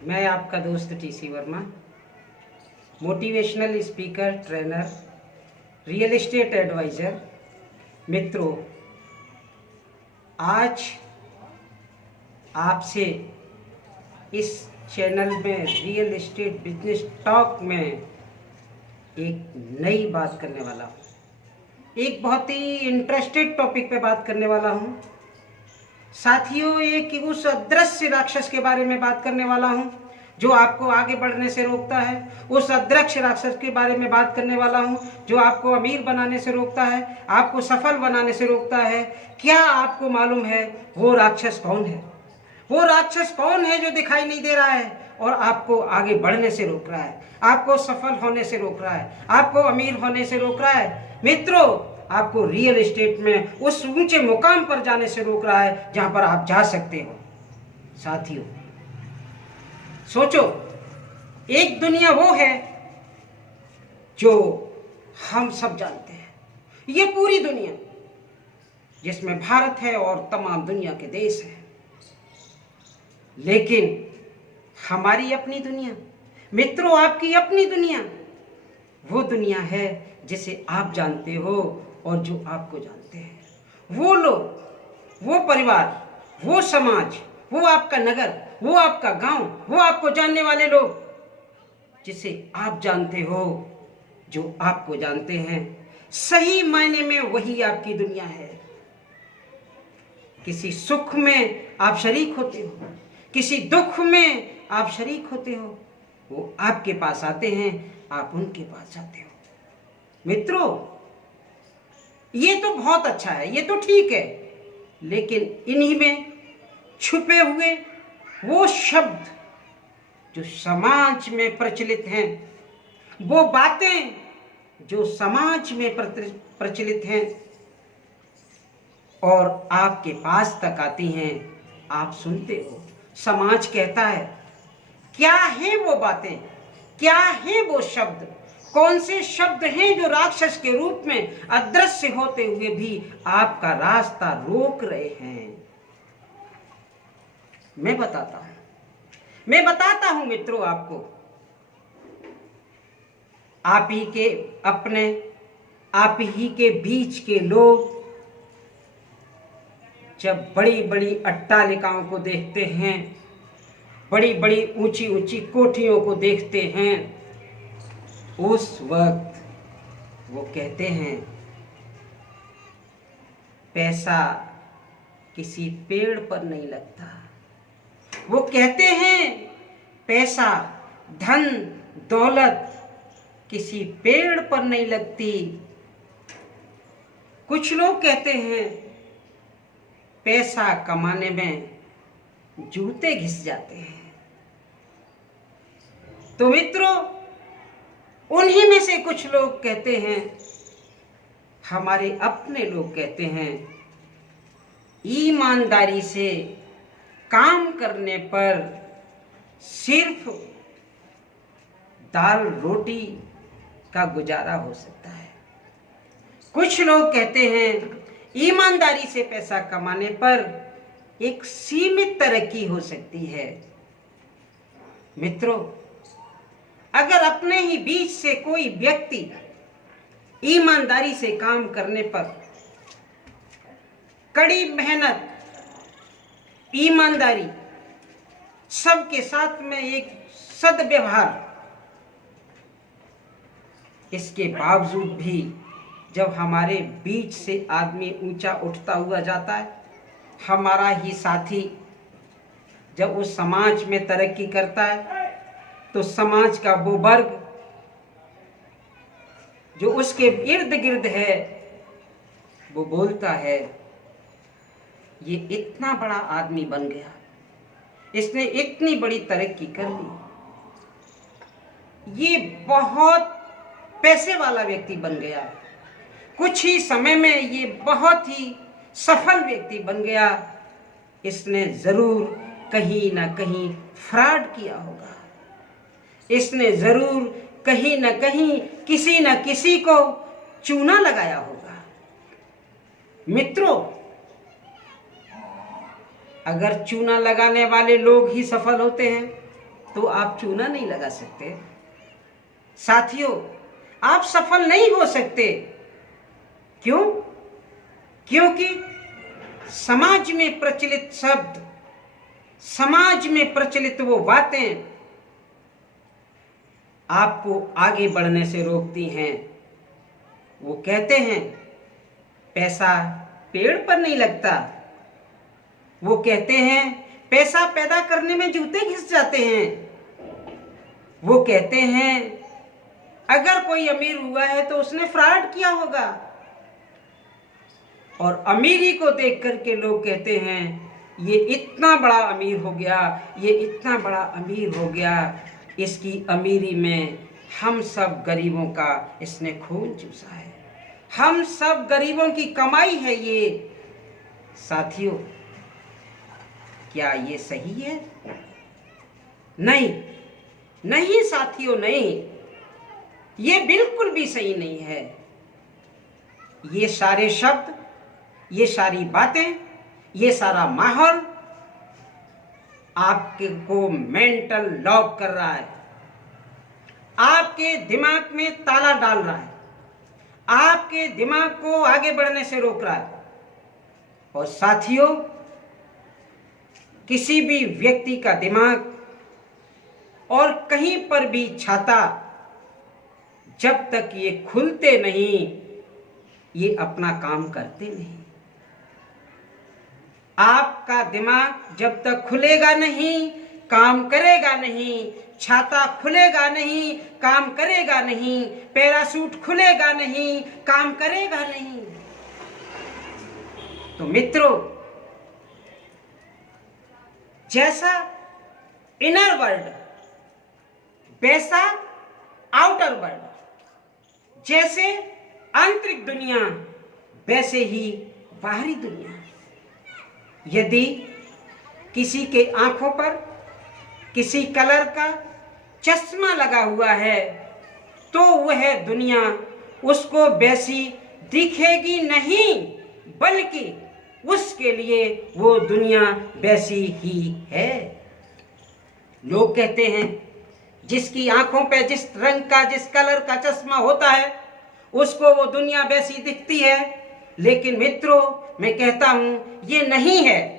मैं आपका दोस्त TC Varma, motivational speaker, trainer, real estate advisor. मित्रों, आज आपसे इस चैनल में रियल एस्टेट बिजनेस टॉक में एक नई बात करने वाला हूँ। एक बहुत ही इंटरेस्टेड टॉपिक पे बात करने वाला हूँ साथियों। एक उस अदृश्य राक्षस के बारे में बात करने वाला हूँ जो आपको आगे बढ़ने से रोकता है। उस अदृश्य राक्षस के बारे में बात करने वाला हूँ जो आपको अमीर बनाने से रोकता है, आपको सफल बनाने से रोकता है। क्या आपको मालूम है वो राक्षस कौन है? वो राक्षस कौन है जो दिखाई नहीं दे रहा है और आपको आगे बढ़ने से रोक रहा है, आपको सफल होने से रोक रहा है, आपको अमीर होने से रोक रहा है? मित्रों, आपको रियल एस्टेट में उस ऊंचे मुकाम पर जाने से रोक रहा है जहां पर आप जा सकते हो। साथियों, सोचो, एक दुनिया वो है जो हम सब जानते हैं। ये पूरी दुनिया जिसमें भारत है और तमाम दुनिया के देश हैं। लेकिन हमारी अपनी दुनिया, मित्रों, आपकी अपनी दुनिया, वो दुनिया है जिसे आप जानते हो और जो आपको जानते हैं। वो लोग, वो परिवार, वो समाज, वो आपका नगर, वो आपका गांव, वो आपको जानने वाले लोग जिसे आप जानते हो, जो आपको जानते हैं, सही मायने में वही आपकी दुनिया है। किसी सुख में आप शरीक होते हो, किसी दुख में आप शरीक होते हो। वो आपके पास आते हैं, आप उनके पास जाते हो। मित्रों, ये तो बहुत अच्छा है, ये तो ठीक है, लेकिन इन्हीं में छुपे हुए वो शब्द जो समाज में प्रचलित हैं, वो बातें जो समाज में प्रचलित हैं और आपके पास तक आती हैं, आप सुनते हो। समाज कहता है, क्या है वो बातें, क्या है वो शब्द, कौन से शब्द हैं जो राक्षस के रूप में अदृश्य होते हुए भी आपका रास्ता रोक रहे हैं? मैं बताता हूं मित्रों आपको। आप ही के अपने, आप ही के बीच के लोग जब बड़ी बड़ी अट्टालिकाओं को देखते हैं, बड़ी बड़ी ऊंची ऊंची कोठियों को देखते हैं, उस वक्त वो कहते हैं, पैसा किसी पेड़ पर नहीं लगता। वो कहते हैं, पैसा, धन, दौलत किसी पेड़ पर नहीं लगती। कुछ लोग कहते हैं, पैसा कमाने में जूते घिस जाते हैं। तो मित्रों, उन्हीं में से कुछ लोग कहते हैं, हमारे अपने लोग कहते हैं, ईमानदारी से काम करने पर सिर्फ दाल रोटी का गुजारा हो सकता है। कुछ लोग कहते हैं, ईमानदारी से पैसा कमाने पर एक सीमित तरक्की हो सकती है। मित्रों, अगर अपने ही बीच से कोई व्यक्ति ईमानदारी से काम करने पर, कड़ी मेहनत, ईमानदारी, सबके साथ में एक सद्व्यवहार, इसके बावजूद भी जब हमारे बीच से आदमी ऊंचा उठता हुआ जाता है, हमारा ही साथी जब उस समाज में तरक्की करता है, तो समाज का वो वर्ग जो उसके इर्द गिर्द है, वो बोलता है, ये इतना बड़ा आदमी बन गया, इसने इतनी बड़ी तरक्की कर ली, ये बहुत पैसे वाला व्यक्ति बन गया, कुछ ही समय में ये बहुत ही सफल व्यक्ति बन गया, इसने जरूर कहीं ना कहीं फ्रॉड किया होगा, इसने जरूर कहीं ना कहीं किसी न किसी को चूना लगाया होगा। मित्रों, अगर चूना लगाने वाले लोग ही सफल होते हैं तो आप चूना नहीं लगा सकते। साथियों, आप सफल नहीं हो सकते। क्यों? क्योंकि समाज में प्रचलित शब्द, समाज में प्रचलित वो बातें आपको आगे बढ़ने से रोकती हैं। वो कहते हैं पैसा पेड़ पर नहीं लगता। वो कहते हैं पैसा पैदा करने में जूते घिस जाते हैं। वो कहते हैं अगर कोई अमीर हुआ है तो उसने फ्रॉड किया होगा। और अमीरी को देख करके लोग कहते हैं ये इतना बड़ा अमीर हो गया, ये इतना बड़ा अमीर हो गया, इसकी अमीरी में हम सब गरीबों का इसने खून चूसा है, हम सब गरीबों की कमाई है ये। साथियों, क्या ये सही है? नहीं, नहीं साथियों, नहीं, ये बिल्कुल भी सही नहीं है। ये सारे शब्द, ये सारी बातें, ये सारा माहौल आपके को मेंटल लॉक कर रहा है, आपके दिमाग में ताला डाल रहा है, आपके दिमाग को आगे बढ़ने से रोक रहा है। और साथियों, किसी भी व्यक्ति का दिमाग और कहीं पर भी छाता जब तक ये खुलते नहीं, ये अपना काम करते नहीं। आपका दिमाग जब तक खुलेगा नहीं, काम करेगा नहीं। छाता खुलेगा नहीं, काम करेगा नहीं। पैराशूट खुलेगा नहीं, काम करेगा नहीं। तो मित्रों, जैसा इनर वर्ल्ड वैसा आउटर वर्ल्ड, जैसे आंतरिक दुनिया वैसे ही बाहरी दुनिया। यदि किसी के आंखों पर किसी कलर का चश्मा लगा हुआ है तो वह दुनिया उसको वैसी दिखेगी नहीं, बल्कि उसके लिए वो दुनिया वैसी ही है। लोग कहते हैं जिसकी आंखों पे जिस रंग का, जिस कलर का चश्मा होता है उसको वो दुनिया वैसी दिखती है। लेकिन मित्रों, मैं कहता हूं ये नहीं है।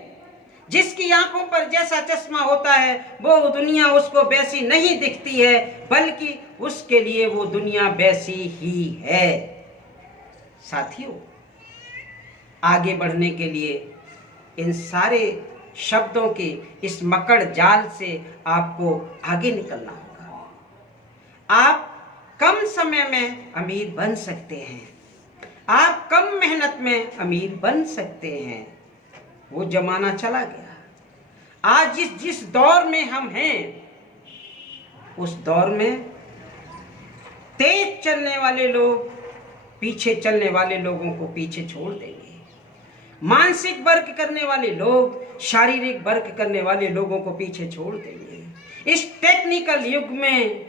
जिसकी आंखों पर जैसा चश्मा होता है वो दुनिया उसको वैसी नहीं दिखती है, बल्कि उसके लिए वो दुनिया वैसी ही है। साथियों, आगे बढ़ने के लिए इन सारे शब्दों के इस मकड़ जाल से आपको आगे निकलना होगा। आप कम समय में अमीर बन सकते हैं, आप कम मेहनत में अमीर बन सकते हैं। वो जमाना चला गया। आज जिस दौर में हम हैं, उस दौर में तेज चलने वाले लोग पीछे चलने वाले लोगों को पीछे छोड़ देंगे। मानसिक वर्क करने वाले लोग शारीरिक वर्क करने वाले लोगों को पीछे छोड़ देंगे। इस टेक्निकल युग में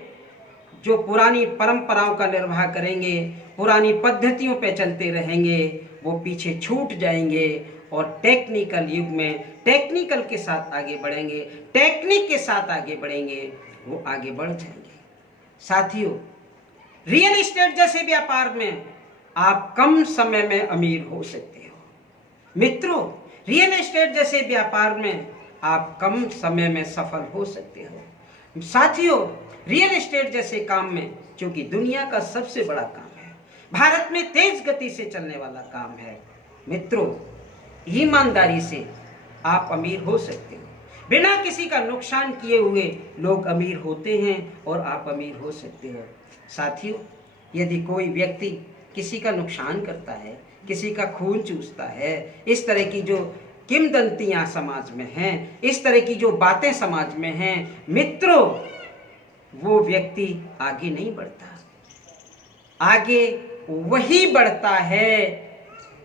जो पुरानी परंपराओं का निर्वाह करेंगे, पुरानी पद्धतियों पे चलते रहेंगे, वो पीछे छूट जाएंगे और टेक्निकल युग में टेक्निकल के साथ आगे बढ़ेंगे, टेक्निक के साथ आगे बढ़ेंगे, वो आगे बढ़ जाएंगे। साथियों, रियल एस्टेट जैसे व्यापार में आप कम समय में अमीर हो सकते हो। मित्रों, रियल एस्टेट जैसे व्यापार में आप कम समय में सफल हो सकते हो। साथियों, रियल एस्टेट जैसे काम में, जो कि दुनिया का सबसे बड़ा काम है, भारत में तेज गति से चलने वाला काम है, मित्रों, ईमानदारी से आप अमीर हो सकते हो। बिना किसी का नुकसान किए हुए लोग अमीर होते हैं और आप अमीर हो सकते हो। साथियों, यदि कोई व्यक्ति किसी का नुकसान करता है, किसी का खून चूसता है, इस तरह की जो किंवदंतियां समाज में हैं, इस तरह की जो बातें समाज में हैं, मित्रों, वो व्यक्ति आगे नहीं बढ़ता। आगे वही बढ़ता है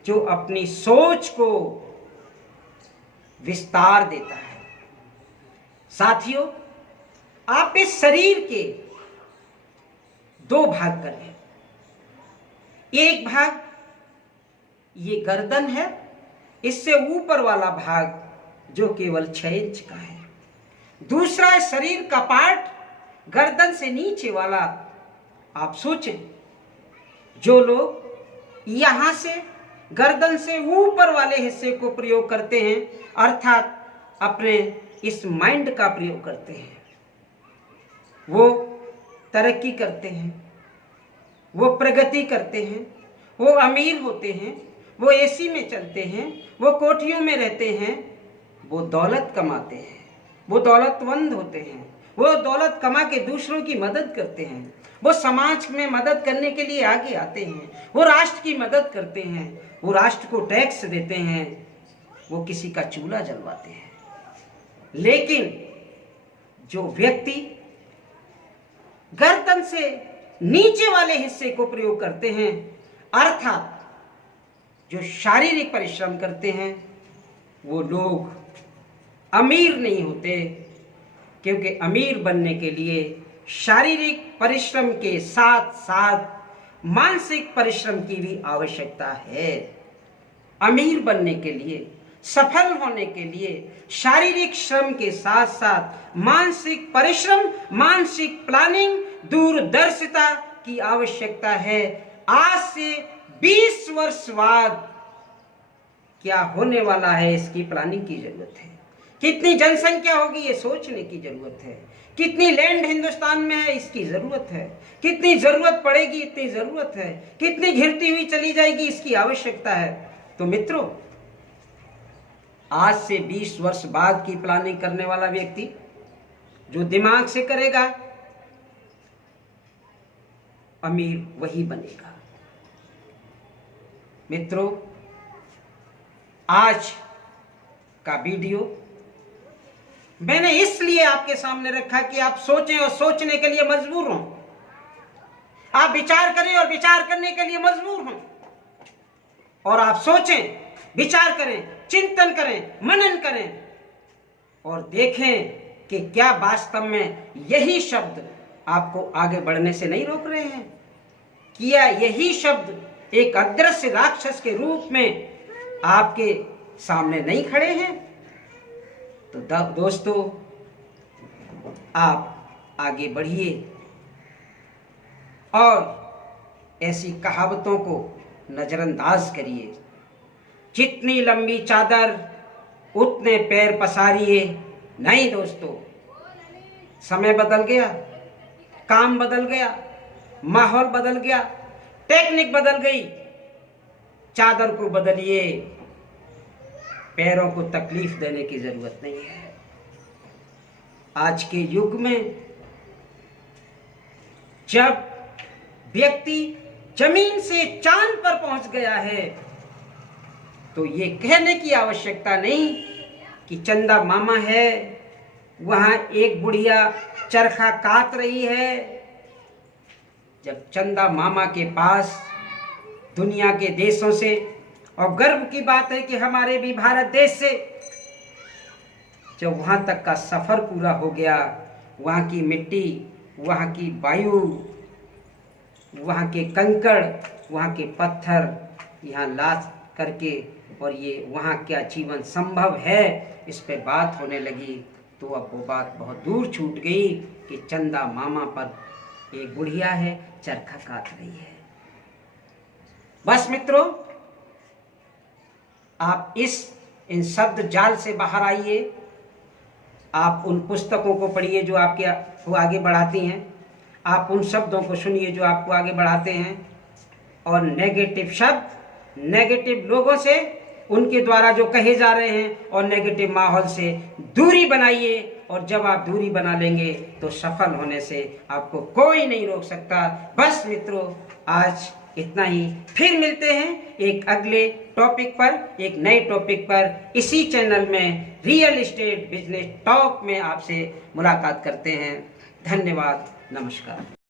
जो अपनी सोच को विस्तार देता है। साथियों, आप इस शरीर के दो भाग करें। एक भाग ये गर्दन है, इससे ऊपर वाला भाग जो केवल 6 इंच का है, दूसरा है शरीर का पार्ट गर्दन से नीचे वाला। आप सोचें, जो लोग यहां से गर्दन से ऊपर वाले हिस्से को प्रयोग करते हैं, अर्थात अपने इस माइंड का प्रयोग करते हैं, वो तरक्की करते हैं, वो प्रगति करते हैं, वो अमीर होते हैं, वो एसी में चलते हैं, वो कोठियों में रहते हैं, वो दौलत कमाते हैं, वो दौलतमंद होते हैं, वो दौलत कमा के दूसरों की मदद करते हैं, वो समाज में मदद करने के लिए आगे आते हैं, वो राष्ट्र की मदद करते हैं, वो राष्ट्र को टैक्स देते हैं, वो किसी का चूल्हा जलवाते हैं। लेकिन जो व्यक्ति गर्दन से नीचे वाले हिस्से को प्रयोग करते हैं, अर्थात जो शारीरिक परिश्रम करते हैं, वो लोग अमीर नहीं होते, क्योंकि अमीर बनने के लिए शारीरिक परिश्रम के साथ साथ मानसिक परिश्रम की भी आवश्यकता है। अमीर बनने के लिए, सफल होने के लिए शारीरिक श्रम के साथ साथ मानसिक परिश्रम, मानसिक प्लानिंग, दूरदर्शिता की आवश्यकता है। आज से 20 वर्ष बाद क्या होने वाला है, इसकी प्लानिंग की जरूरत है। कितनी जनसंख्या होगी, ये सोचने की जरूरत है। कितनी लैंड हिंदुस्तान में है, इसकी जरूरत है। कितनी जरूरत पड़ेगी, इतनी जरूरत है। कितनी घिरती हुई चली जाएगी, इसकी आवश्यकता है। तो मित्रों, आज से 20 वर्ष बाद की प्लानिंग करने वाला व्यक्ति जो दिमाग से करेगा, अमीर वही बनेगा। मित्रों, आज का वीडियो मैंने इसलिए आपके सामने रखा कि आप सोचें और सोचने के लिए मजबूर हों। आप विचार करें और विचार करने के लिए मजबूर हों। और आप सोचें, विचार करें, चिंतन करें, मनन करें और देखें कि क्या वास्तव में यही शब्द आपको आगे बढ़ने से नहीं रोक रहे हैं। क्या यही शब्द एक अदृश्य राक्षस के रूप में आपके सामने नहीं खड़े हैं। तो दोस्तों, आप आगे बढ़िए और ऐसी कहावतों को नजरअंदाज करिए। जितनी लंबी चादर उतने पैर पसारिए। नहीं दोस्तों, समय बदल गया, काम बदल गया, माहौल बदल गया, टेक्निक बदल गई। चादर को बदलिए, पैरों को तकलीफ देने की जरूरत नहीं है। आज के युग में जब व्यक्ति जमीन से चांद पर पहुंच गया है, तो ये कहने की आवश्यकता नहीं कि चंदा मामा है, वहां एक बुढ़िया चरखा काट रही है। जब चंदा मामा के पास दुनिया के देशों से, और गर्व की बात है कि हमारे भी भारत देश से, जब वहां तक का सफर पूरा हो गया, वहां की मिट्टी, वहां की वायु, वहां के कंकड़, वहां के पत्थर यहाँ ला करके, और ये वहां क्या जीवन संभव है, इस पे बात होने लगी, तो अब वो बात बहुत दूर छूट गई कि चंदा मामा पर एक बुढ़िया है, चरखा काट रही है। बस मित्रों, आप इन शब्द जाल से बाहर आइए। आप उन पुस्तकों को पढ़िए जो आपको आगे बढ़ाती हैं। आप उन शब्दों को सुनिए जो आपको आगे बढ़ाते हैं। और नेगेटिव शब्द, नेगेटिव लोगों से, उनके द्वारा जो कहे जा रहे हैं, और नेगेटिव माहौल से दूरी बनाइए। और जब आप दूरी बना लेंगे तो सफल होने से आपको कोई नहीं रोक सकता। बस मित्रों, आज इतना ही। फिर मिलते हैं एक अगले टॉपिक पर, एक नए टॉपिक पर, इसी चैनल में रियल एस्टेट बिजनेस टॉक में आपसे मुलाकात करते हैं। धन्यवाद, नमस्कार।